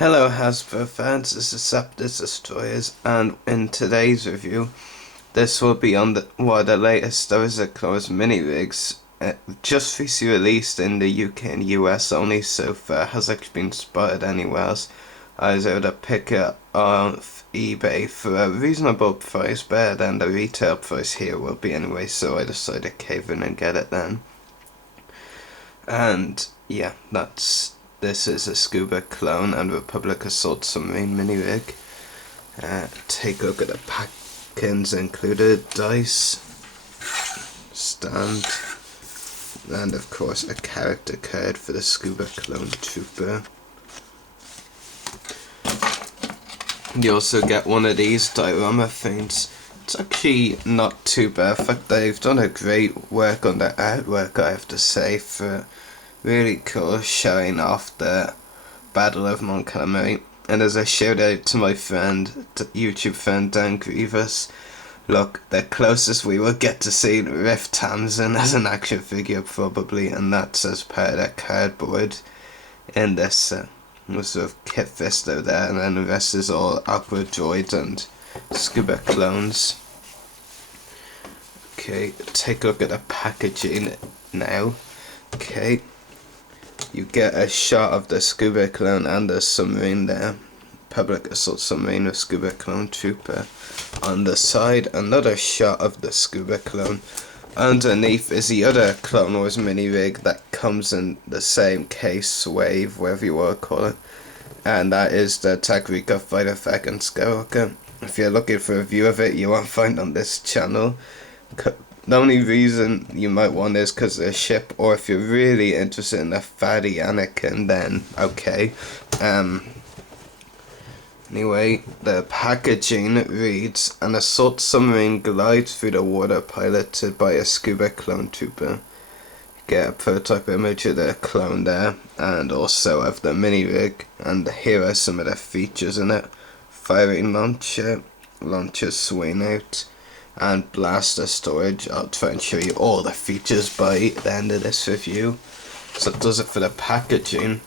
Hello Hasbro fans, this is Scepter's Destroyers, and in today's review, this will be on one of the latest Stories Close mini rigs, just recently released in the UK and US only so far, has actually been spotted anywhere else. I was able to pick it off eBay for a reasonable price, better than the retail price here will be anyway, so I decided to cave in and get it then. And yeah, this is a Scuba clone and Republic Assault Submarine mini rig. Take a look at the packings included: dice, stand, and of course a character card for the Scuba clone trooper. You also get one of these diorama things. It's actually not too bad. In fact, they've done a great work on the artwork, I have to say, for really cool, showing off the Battle of Mont Calamari. And as a shout out to my friend, YouTube friend Dan Grievous, look, the closest we will get to seeing Riff Tamsin as an action figure probably, and that's as part of that cardboard in this sort of kit fisto there, and then the rest is all Aqua Droids and Scuba clones. Okay, take a look at the packaging now. Okay, you get a shot of the Scuba clone and the submarine there. Public Assault Submarine with Scuba clone trooper. On the side, another shot of the Scuba clone. Underneath is the other Clone Wars mini rig that comes in the same case, wave, whatever you want to call it. And that is the Takrika Fighter Falcon Skywalker. If you're looking for a view of it, you won't find on this channel. The only reason you might want is because of the ship, or if you're really interested in the fatty Anakin, then okay. Anyway, the packaging reads: an assault submarine glides through the water piloted by a Scuba clone trooper. You get a prototype image of the clone there, and also of the mini rig, and here are some of the features in it: firing launcher, launcher swing out, and blaster storage. I'll try and show you all the features by the end of this review. So that does it for the packaging.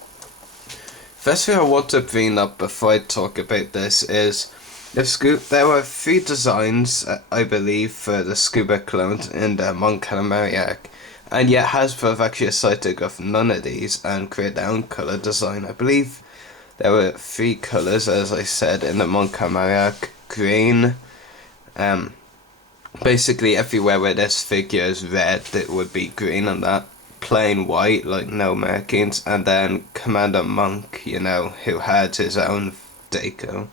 First thing I want to bring up before I talk about this is there were 3 designs, I believe, for the Scuba clones in the Mon Calamari arc, and yet Hasbro have actually decided to go for none of these and create their own colour design. I believe there were 3 colours, as I said, in the Mon Calamari arc: green, basically everywhere where this figure is red it would be green, and that plain white, like no markings, and then Commander Monk, you know, who had his own deco.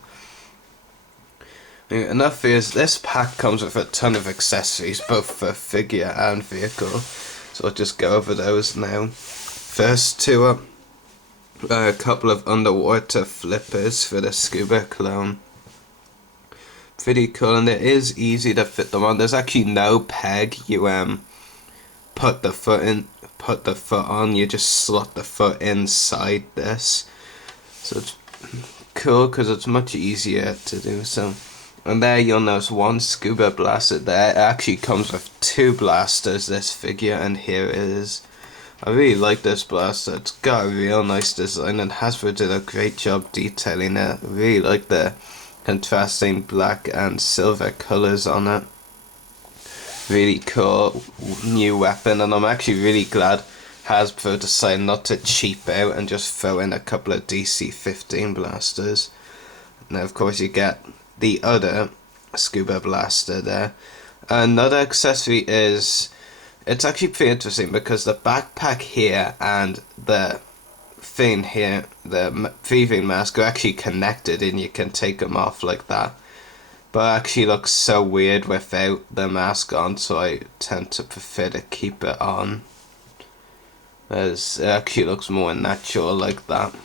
Enough is, this pack comes with a ton of accessories, both for figure and vehicle, so I'll just go over those now. First two are a couple of underwater flippers for the Scuba clone. Pretty cool, and it is easy to fit them on. There's actually no peg. You put the foot on, you just slot the foot inside this, so it's cool because it's much easier to do so. And there you'll notice one Scuba blaster there. It actually comes with 2 blasters, this figure, and here it is. I really like this blaster. It's got a real nice design, and Hasbro did a great job detailing it. I really like the contrasting black and silver colours on it. Really cool new weapon, and I'm actually really glad Hasbro decided not to cheap out and just throw in a couple of DC-15 blasters. Now of course you get the other Scuba blaster there. Another accessory is, it's actually pretty interesting because the backpack here and the thing here, the breathing mask, are actually connected and you can take them off like that. But it actually looks so weird without the mask on, so I tend to prefer to keep it on, as it actually looks more natural like that.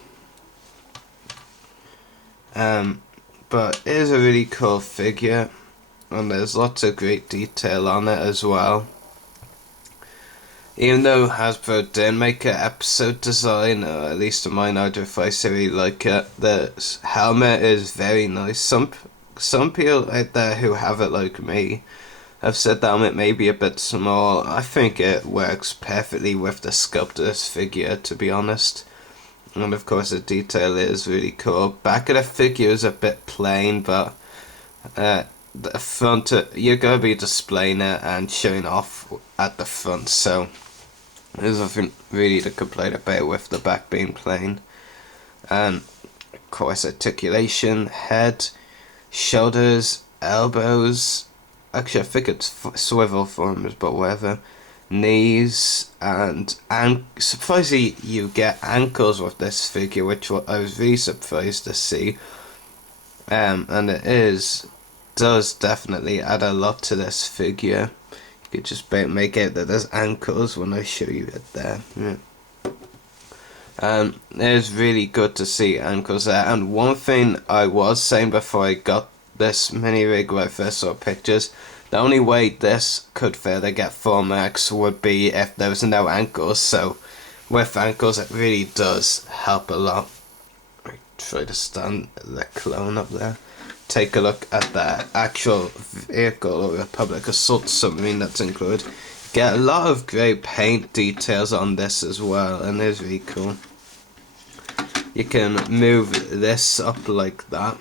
But it is a really cool figure, and there's lots of great detail on it as well. Even though Hasbro did make an episode design, or at least to my knowledge, if I really like it, the helmet is very nice. Some people out there who have it like me have said the helmet may be a bit small. I think it works perfectly with the sculptor's figure, to be honest. and of course the detail is really cool. Back of the figure is a bit plain, but the front, you're going to be displaying it and showing off at the front, so there's nothing really to complain about with the back being plain. And of course articulation, head, shoulders, elbows, actually I think it's swivel forms, but whatever, knees, and surprisingly you get ankles with this figure, which I was really surprised to see. And it does definitely add a lot to this figure. You could just make out that there's ankles when I show you it there. Yeah. It's really good to see ankles there. And one thing I was saying before I got this mini rig when I first saw pictures, the only way this could fail to get full max would be if there was no ankles. So with ankles it really does help a lot. I try to stand the clone up there. Take a look at the actual vehicle or Republic Assault Submarine that's included. Get a lot of great paint details on this as well, and it's really cool. You can move this up like that.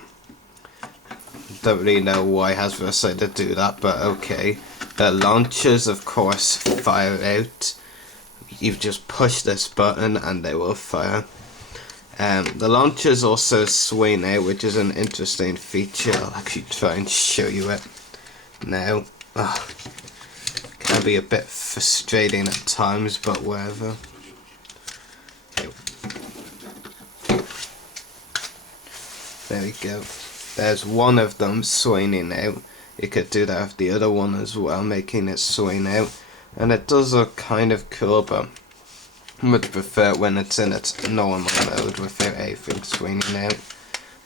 Don't really know why Hasbro decided to do that, but okay. The launchers, of course, fire out. You just push this button and they will fire. The launchers also swing out, which is an interesting feature. I'll actually try and show you it now. Can be a bit frustrating at times, but whatever. There we go. There's one of them swinging out. You could do that with the other one as well, making it swing out. And it does look kind of cool, but I would prefer it when it's in its normal mode without anything swinging out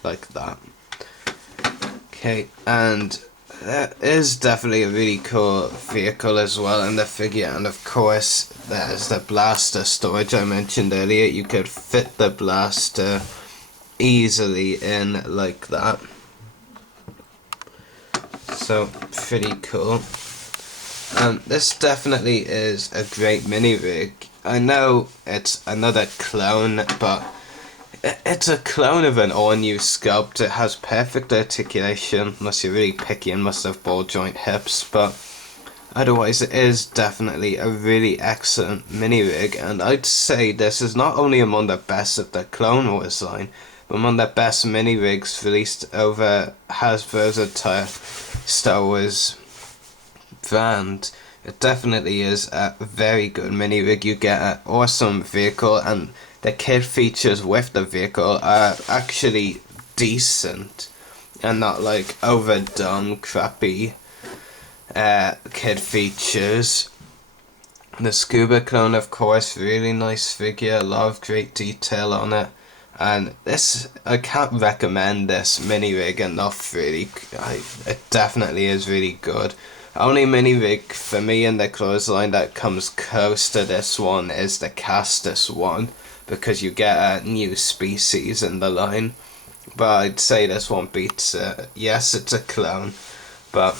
like that. Okay, and that is definitely a really cool vehicle as well in the figure, and of course there's the blaster storage I mentioned earlier. You could fit the blaster easily in like that. So pretty cool. And this definitely is a great mini rig. I know it's another clone, but it's a clone of an all-new sculpt. It has perfect articulation, unless you're really picky and must have ball joint hips, but otherwise it is definitely a really excellent mini rig, and I'd say this is not only among the best of the Clone Wars line, but among the best mini rigs released over Hasbro's entire Star Wars brand. It definitely is a very good mini rig. You get an awesome vehicle, and the kit features with the vehicle are actually decent and not like overdone crappy kit features. The Scuba clone, of course, really nice figure, a lot of great detail on it. And this, I can't recommend this mini rig enough, really. It definitely is really good. Only mini rig for me in the clothesline that comes close to this one is the Castus one, because you get a new species in the line. But I'd say this one beats it. Yes, it's a clone, but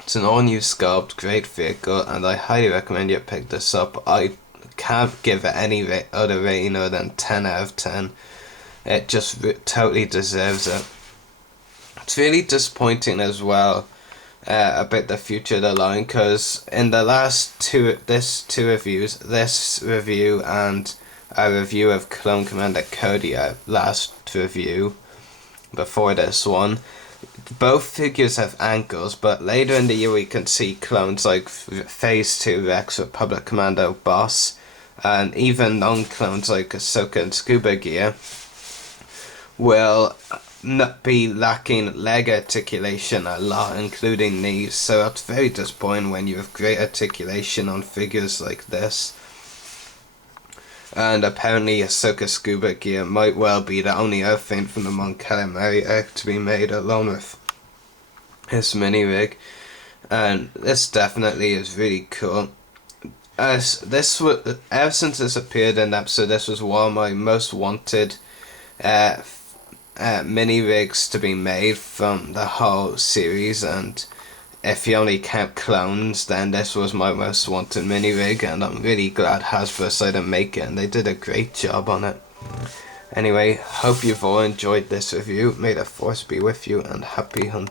it's an all new sculpt, great vehicle, and I highly recommend you pick this up. I can't give it any other rating other than 10 out of 10. It just totally deserves it. It's really disappointing as well about the future of the line, because in the last two reviews, this review and a review of Clone Commander Cody, our last review before this one, both figures have ankles, but later in the year we can see clones like Phase 2 Rex, Republic Commando Boss, and even non-clones like Ahsoka and Scuba Gear will not be lacking leg articulation a lot, including knees, so that's very disappointing when you have great articulation on figures like this. And apparently Ahsoka Scuba Gear might well be the only other thing from the Mon Calamari arc to be made along with this mini rig, and this definitely is really cool. Ever since this appeared in the episode, this was one of my most wanted mini rigs to be made from the whole series, and if you only count clones, then this was my most wanted mini rig, and I'm really glad Hasbro decided to make it, and they did a great job on it. Anyway, hope you've all enjoyed this review. May the force be with you, and happy hunting.